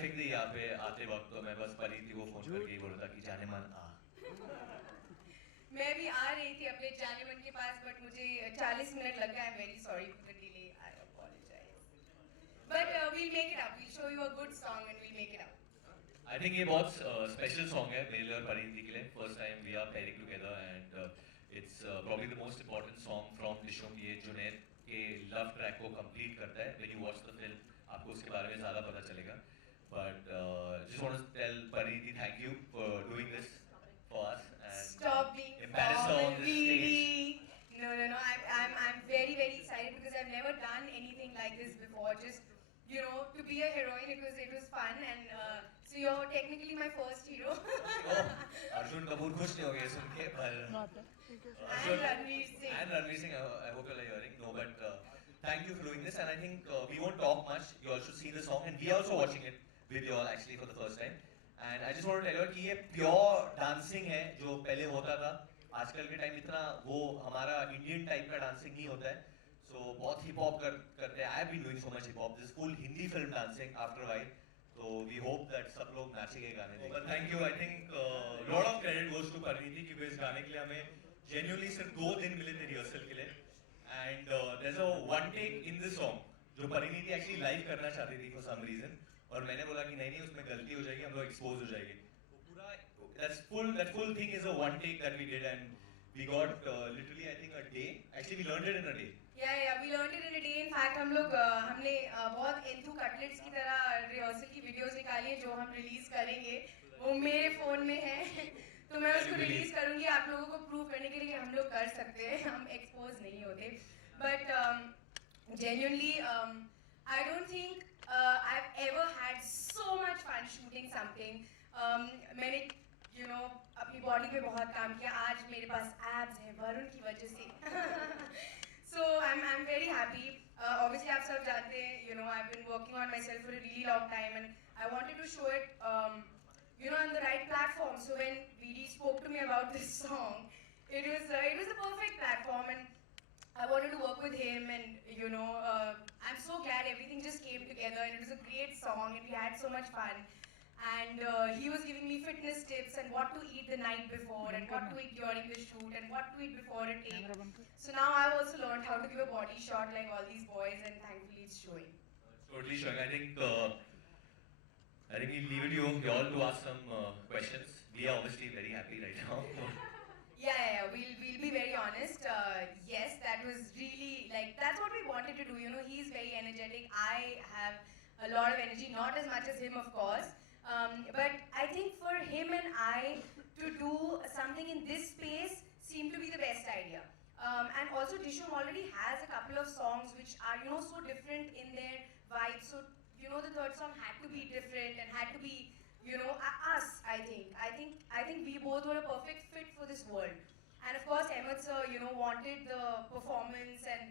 Traffic थी यहाँ पे आते वक्त, तो मैं बस परिधि को फोन करके ही बोला था कि जाने मन आ। मैं भी आ रही थी अपने जाने मन के पास, बट मुझे 40 मिनट लग गया. I am very sorry for the delay. I apologise. But we'll make it up. We'll show you a good song and we'll make it up. I think ये बहुत स्पेशल सॉन्ग है मेरे लिए और परिधि के लिए. First time we are pairing together and it's probably the most important song from Dishoom. ये जुनैद के लव ट्रैक को कंप्लीट करता है. When you watch the film आपको उसके बारे में ज़्यादा पता चलेगा. But just want to tell Paridhi thank you for doing this for us and Stop being embarrass her on this stage. No. I'm very, very excited because I've never done anything like this before. Just, you know, to be a heroine, it was fun, and so you're technically my first hero. Arjun Kapoor खुश नहीं हो गए सुन के, पर And Ranveer Singh. And Ranveer Singh, I hope you're hearing. No, but thank you for doing this, and I think we won't talk much. You all should see the song, and we are also watching it with you all actually for the first time. And I just want to tell you कि ये pure dancing है जो पहले होता था. आजकल के time इतना वो हमारा इंडियन टाइप का डांसिंग नहीं होता है. सो बहुत हिप हॉप करते हैं. I have been doing so much hip hop. This full Hindi film dancing after while. तो वी होप दैट सब लोग नाचेंगे गाने में. But thank you. I think lot of credit goes to Parineeti क्योंकि इस गाने के लिए हमें जेन्युइनली सिर्फ 2 दिन मिले थे रिहर्सल के लिए. And there is a one take in this song जो परिणीति एक्चुअली लाइव करना चाहती थी फॉर सम रीजन, और मैंने बोला कि नहीं उसमें गलती हो जाएगी, हम लोग एक्सपोज हो जाएंगे. तो पूरा that full thing is a one take that we did, and we got literally I think a day. Actually we learned it in a day. Yeah, we learned it in a day. In fact हमने बहुत enthu cutlets की तरह rehearsal की videos निकाली है जो हम release करेंगे. वो मेरे फोन में है तो मैं उसको रिलीज करूंगी आप लोगों को प्रूव करने के लिए कि हम लोग कर सकते हैं, हम एक्सपोज नहीं होते. But genuinely I don't think I've ever had so much fun shooting something. मैंने अपनी बॉडी पे बहुत काम किया. आज मेरे पास एब्स है वरुण की वजह से. So I'm very happy. Obviously आप सब जानते हैं, I've been working on myself for a really long time, and I wanted to show it on the right platform. So when VD spoke to me about this song, it was the perfect platform, and I wanted to work with him, and I'm so glad everything just came together, and it was a great song, and we had so much fun. And he was giving me fitness tips and what to eat the night before, and what to eat during the shoot, and what to eat before a take. So now I've also learned how to give a body shot like all these boys, and thankfully it's showing. It's totally showing. I think we'll leave it to you all to ask some questions. We are obviously very happy right now. Yeah. We'll be very honest. Yes, that was really that's what we wanted to do. He's very energetic. I have a lot of energy, not as much as him, of course. But I think for him and I to do something in this space seemed to be the best idea. And also Dishum already has a couple of songs which are so different in their vibe. So the third song had to be different and had to be us. I think we both were a perfect fit for this world. And of course Ahmed sir wanted the performance and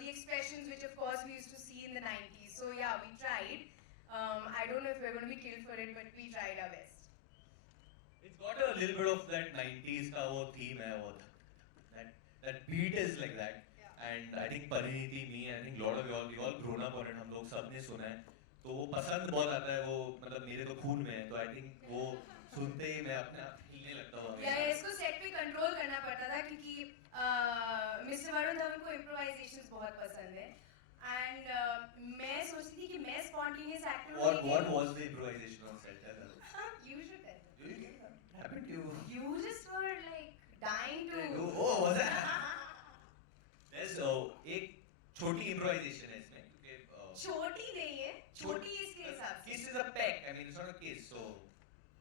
the expressions which of course we used to see in the 90s. So yeah, we tried. I don't know if we're going to be killed for it, but we tried our best. It's got a little bit of that 90s का वो theme है, वो that beat is like that. Yeah. And I think Pariniti, me, I think lot of you all, we all grown up on it. हम लोग सबने सुना है, तो वो पसंद बहुत आता है. वो मतलब मेरे तो खून में है, तो I think वो सुनते ही मैं अपने आप हिलने लगता हूँ. Yeah, इसको सेट पे कंट्रोल करना पड़ता था क्योंकि मिस्टर वरुण धवन को इम्प्रोवाइजेशंस बहुत पसंद है. And मैं सोचती थी कि मैं spontaneous actor हूँ. What was the improvisation on set? You should tell. Happened to you? You just were dying to. Oh, was that? There's एक छोटी improvisation है इसमें क्योंकि छोटी नहीं है, छोटी इसके हिसाब से. Kiss is a peck. I mean, it's not a kiss, so.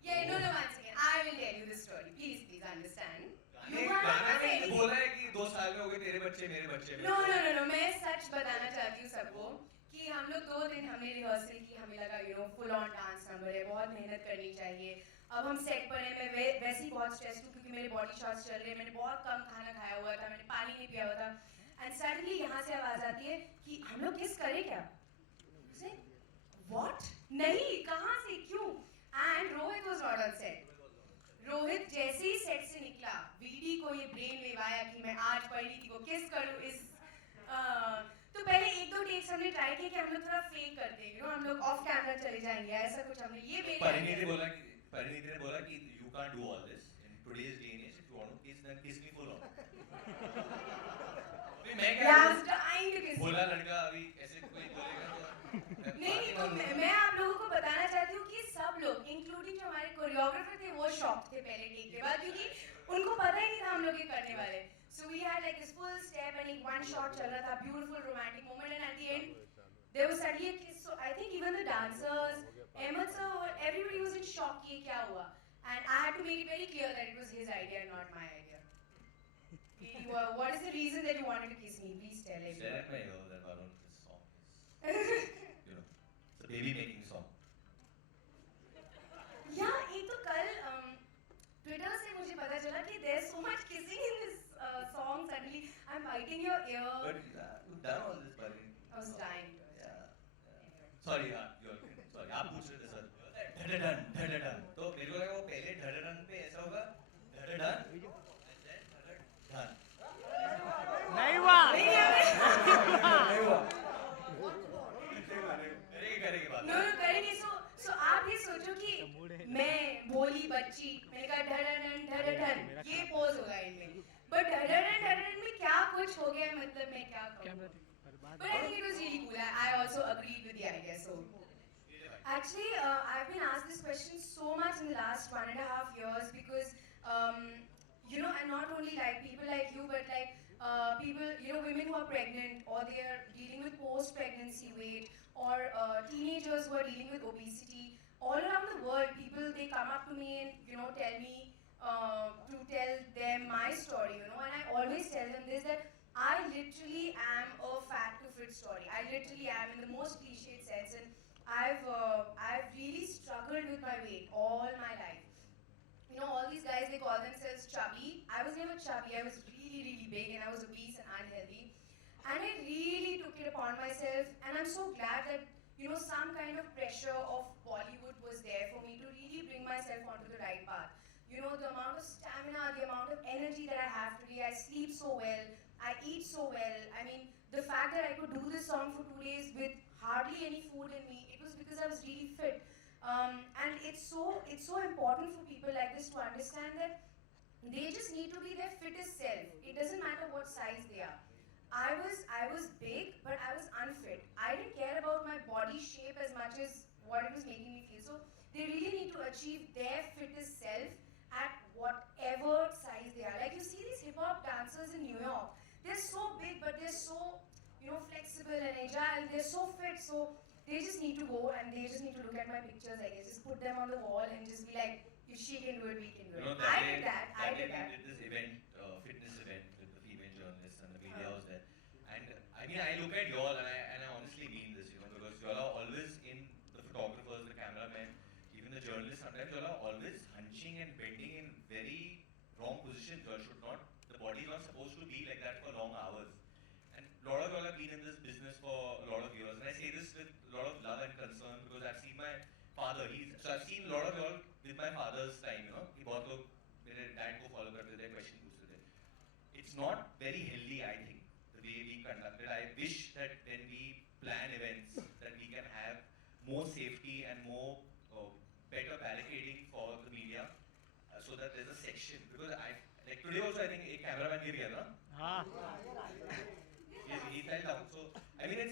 Yeah, no, once again, I will tell you the story. Please understand. गाना में बोला है कि 2 साल में हो गए तेरे बच्चे मेरे बच्चे. No. मैं सच बताना चाहती हूँ सबको कि हम लोग 2 दिन हमने रिहर्सल की. हमें लगा फुल ऑन डांस नंबर है, बहुत मेहनत करनी चाहिए. अब हम सेट पर हैं. मैं वैसे ही बहुत स्ट्रेस हूँ क्योंकि मेरे बॉडी शॉट्स चल रहे हैं. मैंने बहुत कम खाना खाया हुआ था, मैंने पानी नहीं पिया हुआ था. एंड सडनली यहाँ से आवाज आती है कि हम लोग किस करें क्या. व्हाट? नहीं, कहाँ से, क्यों? And Rohit was not on set. Rohit जैसे ही सेट से निकला, वीडी को ये ब्रेन वेव आया कि मैं आज परिणीति को किस करूं. तो पहले 1-2 टेक्स हमने ट्राई किए कि हम हम लोग थोड़ा फेक करते हैं, हम लोग ऑफ कैमरा चले जाएंगे, ऐसा कुछ हमने ये मेरे परिणीति ने बोला कि you can't do all this in today's day and age. If you want to kiss, then kiss me full on. अभी मैं क्या बोला लड़का अभी ऐसे कोई बोलेगा तो नहीं तो मैं आप लोगों को बताना चाहती हूँ कि सब लोग इंक्लूडिंग जो हमारे कोरियोग्राफर थे वो शॉक थे पहले टेक के बाद, क्योंकि उनको पता ही नहीं था हम लोग ये करने वाले. So we had like this full step and like one shot चल रहा था, beautiful romantic moment, and at the end there was suddenly a kiss. So I think even the dancers, Ahmed sir, everybody was in shock कि क्या हुआ, and I had to make it very clear that it was his idea and not my idea. What is the reason that you wanted to kiss me? Please tell everyone. Let me know that Varun, this song is, you know, it's a baby making song. Yeah, एक तो कल Twitter से मुझे पता चला कि there's so much kissing in this song. Suddenly, I'm biting your ear. But you've done all this, Varun. I was dying. Sorry, sorry, आप पूछ रहे थे सर. धड़धड़न. तो मेरे को लगा वो पहले धड़धड़न पे ऐसा होगा, धड़धड़न, धन. नहीं हुआ करेंगे बात. No, करेंगे. So आप ये सोचो कि मैं बोली बच्ची, मैंने कहा धड़धड़न, ये पोज होगा इनमें. But धड़धड़न में क्या कुछ हो गया, मतलब मैं क्या कहूँ. But I think it was really cool. I also agreed with the idea. So actually, I've been asked this question so much in the last 1.5 years because and not only like people like you, but like people, women who are pregnant or they are dealing with post-pregnancy weight, or teenagers who are dealing with obesity. All around the world, people, they come up to me and tell me to tell them my story, and I always tell them this, that I literally am a fat to fit story. I literally am, in the most cliched sense, and I've really struggled with my weight all my life. All these guys, they call themselves chubby. I was never chubby. I was really, really big, and I was obese and unhealthy. And I really took it upon myself, and I'm so glad that some kind of pressure of Bollywood was there for me to really bring myself onto the right path. The amount of stamina, the amount of energy that I have today. I sleep so well, I eat so well. I mean, the fact that I could do this song for 2 days with hardly any food in me, it was because I was really fit. And it's so important for people like this to understand that they just need to be their fittest self. It doesn't matter what size they are. I was big, but I was unfit. I didn't care about my body shape as much as what it was making me feel. So they really need to achieve their fittest self at whatever size they are. Like you see these hip hop dancers in New York, they're so big, but they're so flexible and agile. They're so fit. So they just need to go and they just need to look at my pictures, I guess. Just put them on the wall and just be like, if she can do it, we can do it. I did that. We did this event, fitness event with the female journalists and the media was there. And I mean, I look at y'all and I honestly mean this, because y'all are always in, the photographers, the cameramen, even the journalists, sometimes y'all are always hunching and bending in very wrong positions. Y'all should not, the body is not supposed to be like that for long hours. And a lot of y'all have been in this business for a lot of years. And I say this with a lot of love and concern because I've seen my father. So I've seen a lot of y'all with my father's time, कि बहुत लोग मेरे dad को follow करते थे, question पूछते थे. It's not very healthy, I think, the way we conduct it. I wish that when we plan events, that we can have more safety and more better barricading for the media, so that there's a section. Because like today also, I think a cameraman गिर गया ना? He fell down. So I mean, I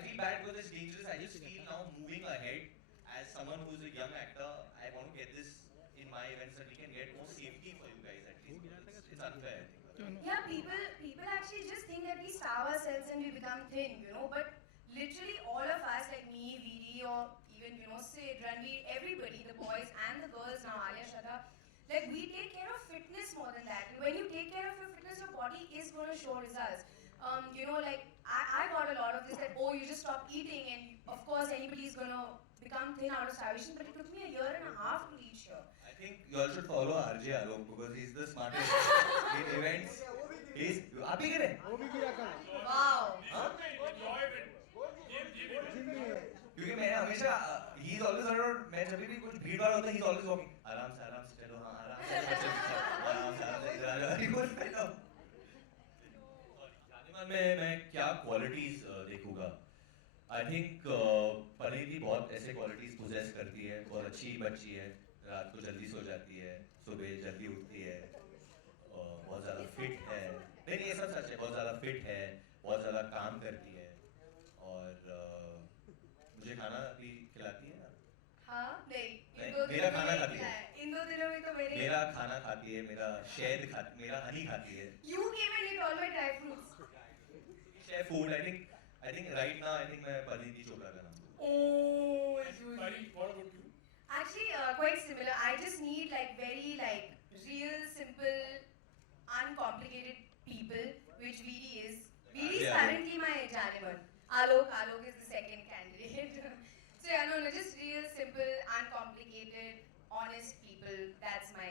feel bad because it's dangerous. I just feel now moving ahead as someone who's a young actor, I want to get this in my events that we can get more safety for you guys at least. It's unfair, I think. Yeah, people actually just think that we starve ourselves and we become thin, but literally all of us, like me, Vidi, or even, Sid, Ranveer, everybody, the boys and the girls now, Alia, Shraddha, like we take care of fitness more than that. And when you take care of your fitness, your body is going to show results. Like I got a lot of this that, you just stop eating and of course anybody is going to become thin out of starvation, but it took me a year and a half to reach here. I think you all should follow RJ Alok because he's the smartest in events. आप ही गिरे? Wow. क्योंकि मैं हमेशा he's always around. मैं जब भी कुछ भीड़ वाला होता है he's always walking. आराम से चलो, हाँ आराम से इधर आ जाओ. He goes fellow. जानेमान में मैं क्या qualities देखूँगा? आई थिंक परिणीति बहुत ऐसे क्वालिटीज पोजेस करती है, बहुत अच्छी बच्ची है, रात को जल्दी सो जाती है, सुबह जल्दी उठती है, बहुत ज़्यादा फिट है, नहीं ये सब सच है, बहुत ज़्यादा फिट है, बहुत ज़्यादा काम करती है और मुझे खाना भी खिलाती है ना। हाँ नहीं, नहीं, इन दो मेरा दिनों में खाना नहीं खाती है। खिलाया। इन 2 दिनों में तो मेरा खाना खाती है, मेरा शहद खाती, मेरा हनी खाती है। You came and ate all my dry fruits. Share food I think right now I think मैं परिणीति चोपड़ा का नाम दूंगा। Oh, Pari, what about you? actually, quite similar. I just need like very like real, simple, uncomplicated people, which VD is. VD is Yeah. currently my Janeman. Alok is the second candidate. So yeah, no, just real, simple, uncomplicated, honest people. That's my